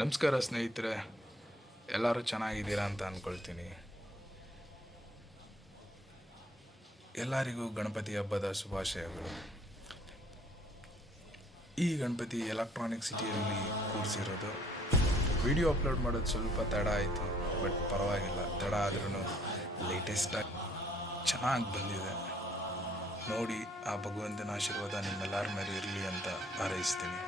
ನಮಸ್ಕಾರ ಸ್ನೇಹಿತರೆ, ಎಲ್ಲರೂ ಚೆನ್ನಾಗಿದ್ದೀರಾ ಅಂತ ಅಂದ್ಕೊಳ್ತೀನಿ. ಎಲ್ಲರಿಗೂ ಗಣಪತಿ ಹಬ್ಬದ ಶುಭಾಶಯಗಳು. ಈ ಗಣಪತಿ ಎಲೆಕ್ಟ್ರಾನಿಕ್ ಸಿಟಿಯಲ್ಲಿ ಕೂರಿಸಿರೋದು. ವಿಡಿಯೋ ಅಪ್ಲೋಡ್ ಮಾಡೋದು ಸ್ವಲ್ಪ ತಡ ಆಯಿತು, ಬಟ್ ಪರವಾಗಿಲ್ಲ. ತಡ ಆದ್ರೂ ಲೇಟೆಸ್ಟಾಗಿ ಚೆನ್ನಾಗಿ ಬಂದಿದೆ. ನೋಡಿ, ಆ ಭಗವಂತನ ಆಶೀರ್ವಾದ ನಿಮ್ಮೆಲ್ಲರ ಮೇಲೆ ಇರಲಿ ಅಂತ ಹಾರೈಸ್ತೀನಿ.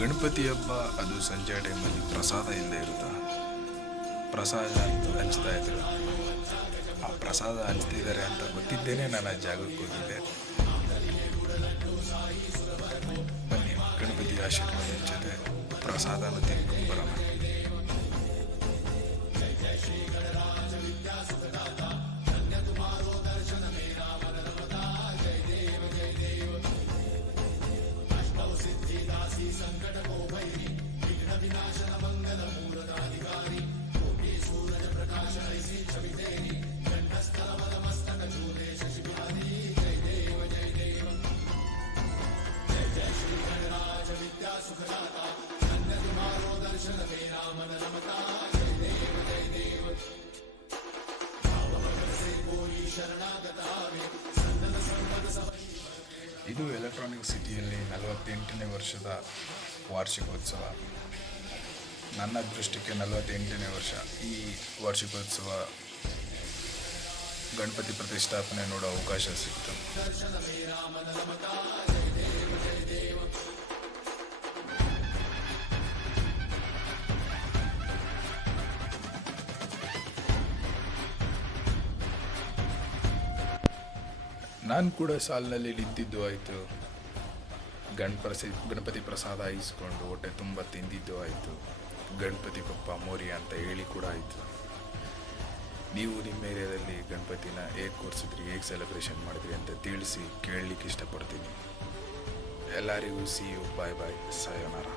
ಗಣಪತಿ ಹಬ್ಬ ಅದು ಸಂಜೆ ಟೈಮಲ್ಲಿ ಪ್ರಸಾದ ಇಲ್ಲದೆ ಇರುತ್ತೆ. ಪ್ರಸಾದ ಹಂಚ್ತಾ ಇದ್ರು. ಆ ಪ್ರಸಾದ ಹಂಚ್ತಿದ್ದಾರೆ ಅಂತ ಗೊತ್ತಿದ್ದೇನೆ ನಾನು ಆ ಜಾಗಕ್ಕೆ ಹೋಗಿದ್ದೆ. ಬನ್ನಿ, ಗಣಪತಿ ಆಶೀರ್ವಾದ ಜೊತೆ ಪ್ರಸಾದನ ತಿನ್ಕೊಂಡ್ಬರೋಣ. ಇದು ಎಲೆಕ್ಟ್ರಾನಿಕ್ ಸಿಟಿಯಲ್ಲಿ 48ನೇ ವರ್ಷದ ವಾರ್ಷಿಕೋತ್ಸವ. ನನ್ನ ದೃಷ್ಟಿಗೆ 48ನೇ ವರ್ಷ. ಈ ವಾರ್ಷಿಕೋತ್ಸವ ಗಣಪತಿ ಪ್ರತಿಷ್ಠಾಪನೆ ನೋಡೋ ಅವಕಾಶ ಸಿಕ್ತು. ನಾನು ಕೂಡ ಸಾಲಿನಲ್ಲಿ ನಿಂತಿದ್ದು ಆಯಿತು. ಗಣಪತಿ ಪ್ರಸಾದ ಇಸ್ಕೊಂಡು ಹೊಟ್ಟೆ ತುಂಬ ತಿಂದಿದ್ದು ಆಯಿತು. ಗಣಪತಿ ಬಪ್ಪ ಮೋರಿಯ ಅಂತ ಹೇಳಿ ಕೂಡ ಆಯಿತು. ನೀವು ನಿಮ್ಮ ಏರಿಯಾದಲ್ಲಿ ಗಣಪತಿನ ಹೇಗೆ ಕೂರಿಸಿದ್ರಿ, ಹೇಗೆ ಸೆಲೆಬ್ರೇಷನ್ ಮಾಡಿದ್ರಿ ಅಂತ ತಿಳಿಸಿ ಕೇಳಲಿಕ್ಕೆ ಇಷ್ಟಪಡ್ತೀನಿ. ಎಲ್ಲರಿಗೂ ಸಿ ಯು, ಬಾಯ್ ಬಾಯ್, ಸಾಯೋನಾರ.